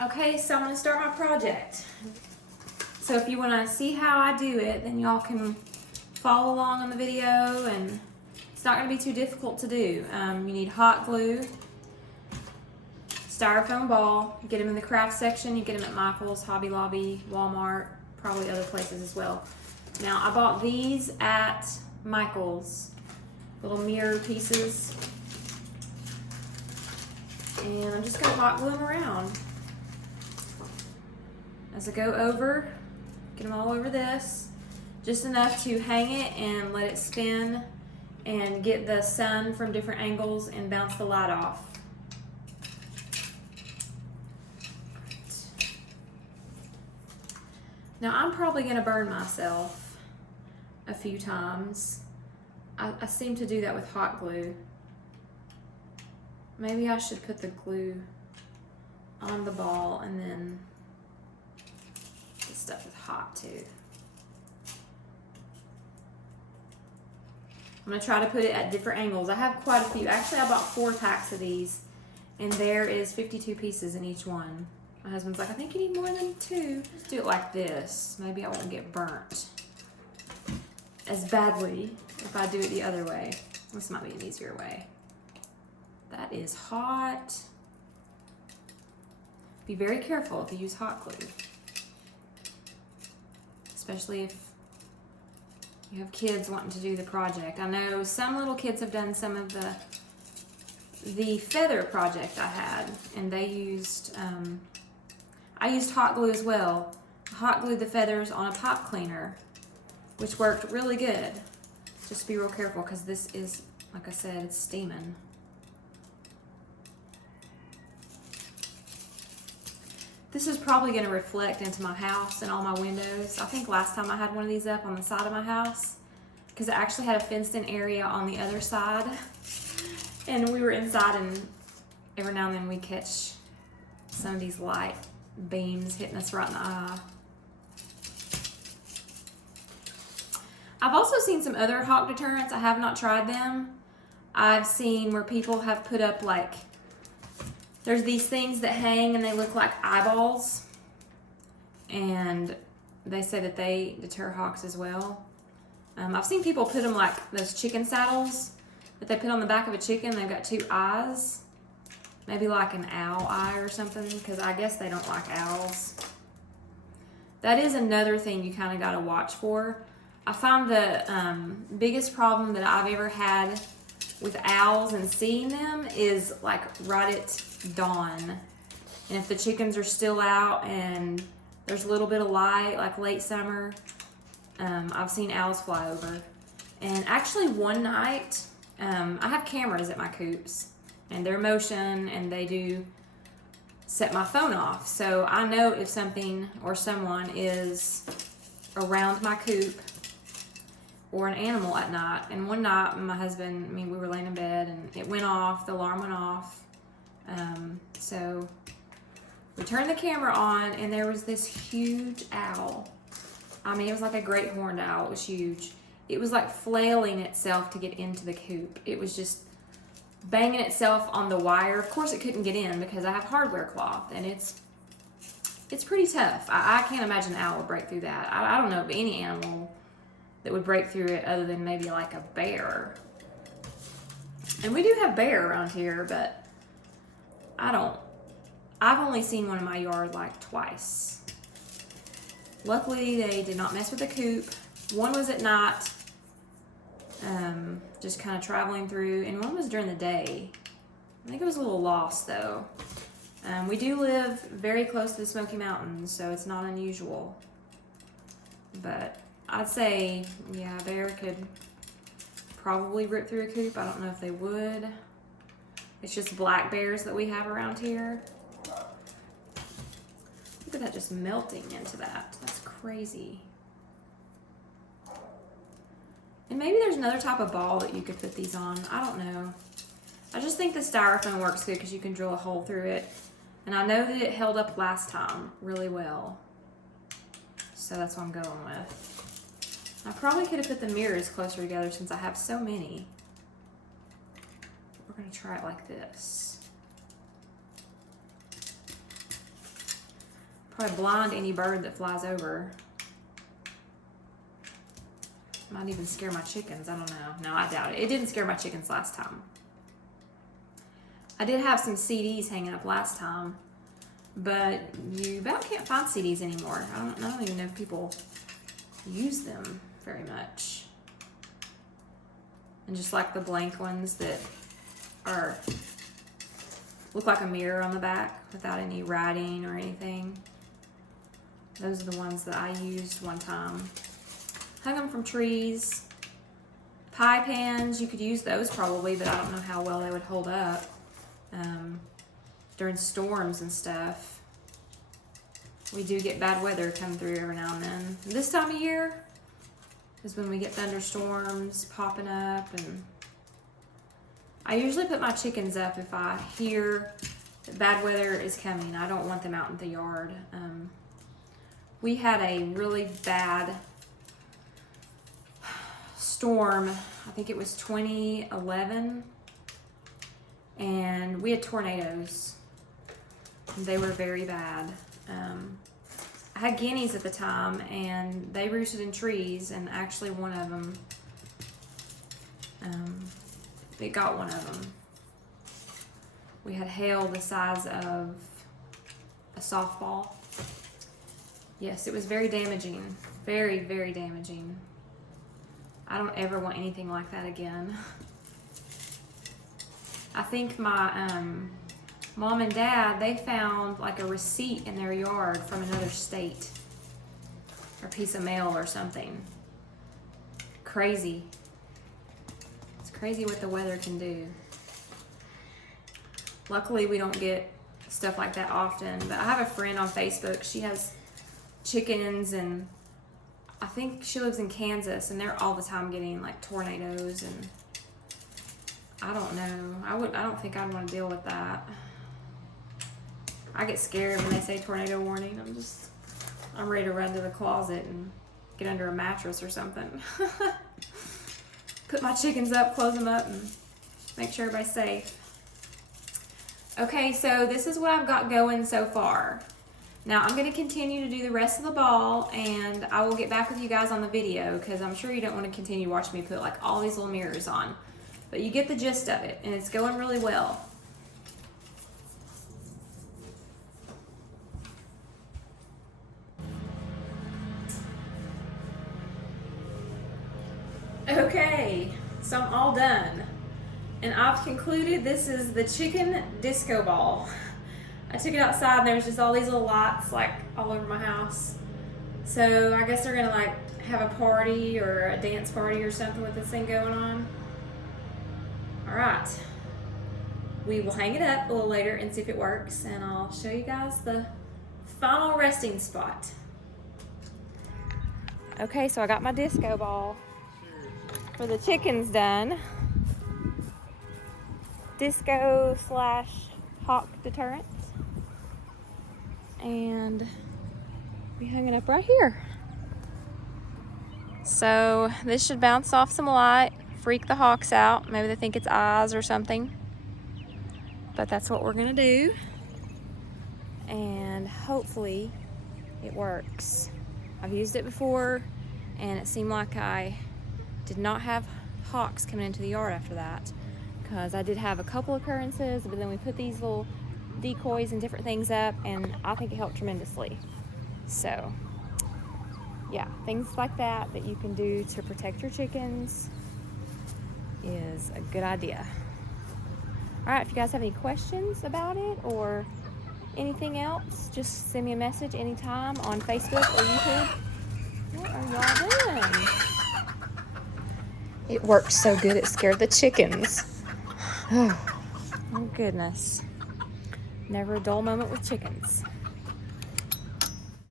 Okay, so I'm going to start my project. So if you want to see how I do it, then y'all can follow along on the video, and it's not going to be too difficult to do. You need hot glue, styrofoam ball. You get them in the craft section. You get them at Michael's, Hobby Lobby, Walmart, probably other places as well. Now, I bought these at Michael's, little mirror pieces. And I'm just going to hot glue them around. As I go over, get them all over this, just enough to hang it and let it spin and get the sun from different angles and bounce the light off. Now I'm probably going to burn myself a few times. I seem to do that with hot glue. Maybe I should put the glue on the ball and then the stuff is hot too. I'm going to try to put it at different angles. I have quite a few. Actually, I bought 4 packs of these, and there is 52 pieces in each one. My husband's like, I think you need more than 2. Just do it like this. Maybe I won't get burnt as badly if I do it the other way. This might be an easier way. That is hot. Be very careful if you use hot glue, especially if you have kids wanting to do the project. I know some little kids have done some of the feather project I had, and they used, I used hot glue as well. Hot glued the feathers on a pipe cleaner, which worked really good. Just be real careful because this is, like I said, it's steaming. This is probably going to reflect into my house and all my windows. I think last time I had one of these up on the side of my house because it actually had a fenced-in area on the other side. And we were inside, and every now and then we catch some of these light beams hitting us right in the eye. I've also seen some other hawk deterrents. I have not tried them. I've seen where people have put up like, there's these things that hang and they look like eyeballs, and they say that they deter hawks as well. I've seen people put them like those chicken saddles that they put on the back of a chicken. They've got 2 eyes, maybe like an owl eye or something, because I guess they don't like owls. That is another thing you kind of got to watch for. I found the biggest problem that I've ever had with owls and seeing them is like right at dawn, and if the chickens are still out and there's a little bit of light, like late summer, I've seen owls fly over. And actually one night, I have cameras at my coops, and they're motion, and they do set my phone off, so I know if something or someone is around my coop or an animal at night. And one night my husband, we were laying in bed and it went off, the alarm went off. So we turned the camera on, and there was this huge owl. It was like a great horned owl. It was huge. It was like flailing itself to get into the coop. It was just banging itself on the wire. Of course it couldn't get in because I have hardware cloth, and it's pretty tough. I can't imagine an owl would break through that. I don't know of any animal that would break through it other than maybe like a bear. And we do have bear around here, but I've only seen one in my yard like twice. Luckily, they did not mess with the coop. One was at night, just kind of traveling through, and one was during the day. I think it was a little lost though. We do live very close to the Smoky Mountains, so it's not unusual. But I'd say, yeah, a bear could probably rip through a coop. I don't know if they would. It's just black bears that we have around here. Look at that just melting into that. That's crazy. And maybe there's another type of ball that you could put these on. I don't know. I just think the styrofoam works good because you can drill a hole through it. And I know that it held up last time really well. So that's what I'm going with. I probably could have put the mirrors closer together since I have so many. We're going to try it like this. Probably blind any bird that flies over. Might even scare my chickens. I don't know. No, I doubt it. It didn't scare my chickens last time. I did have some CDs hanging up last time, but you about can't find CDs anymore. I don't even know if people use them very much. And just like the blank ones that look like a mirror on the back without any writing or anything. Those are the ones that I used one time. Hung them from trees. Pie pans, you could use those probably, but I don't know how well they would hold up during storms and stuff. We do get bad weather come through every now and then. This time of year is when we get thunderstorms popping up, and I usually put my chickens up if I hear that bad weather is coming. I don't want them out in the yard. We had a really bad storm, I think it was 2011, and we had tornadoes. They were very bad. I had guineas at the time, and they roosted in trees, and actually one of them, it got one of them. We had hail the size of a softball. Yes, it was very damaging. Very, very damaging. I don't ever want anything like that again. I think my mom and dad, they found like a receipt in their yard from another state, or a piece of mail or something. Crazy. It's crazy what the weather can do. Luckily, we don't get stuff like that often, but I have a friend on Facebook. She has chickens, and I think she lives in Kansas, and they're all the time getting like tornadoes, and I don't know. I don't think I'd want to deal with that. I get scared when they say tornado warning. I'm ready to run to the closet and get under a mattress or something. Put my chickens up, close them up, and make sure everybody's safe. Okay, so this is what I've got going so far. Now I'm going to continue to do the rest of the ball, and I will get back with you guys on the video, because I'm sure you don't want to continue watching me put like all these little mirrors on. But you get the gist of it, and it's going really well. Okay, so I'm all done. And I've concluded this is the chicken disco ball. I took it outside, and there's just all these little lights like all over my house. So I guess they're gonna like have a party or a dance party or something with this thing going on. All right, we will hang it up a little later and see if it works, and I'll show you guys the final resting spot. Okay, so I got my disco ball for the chickens done. Disco / hawk deterrent. And we hung it up right here. So this should bounce off some light, freak the hawks out. Maybe they think it's eyes or something. But that's what we're gonna do. And hopefully it works. I've used it before, and it seemed like I did not have hawks coming into the yard after that, because I did have a couple occurrences, but then we put these little decoys and different things up, and I think it helped tremendously. So yeah, things like that you can do to protect your chickens is a good idea. All right, if you guys have any questions about it or anything else, just send me a message anytime on Facebook or YouTube. What are y'all doing? It worked so good it scared the chickens. Oh goodness. Never a dull moment with chickens.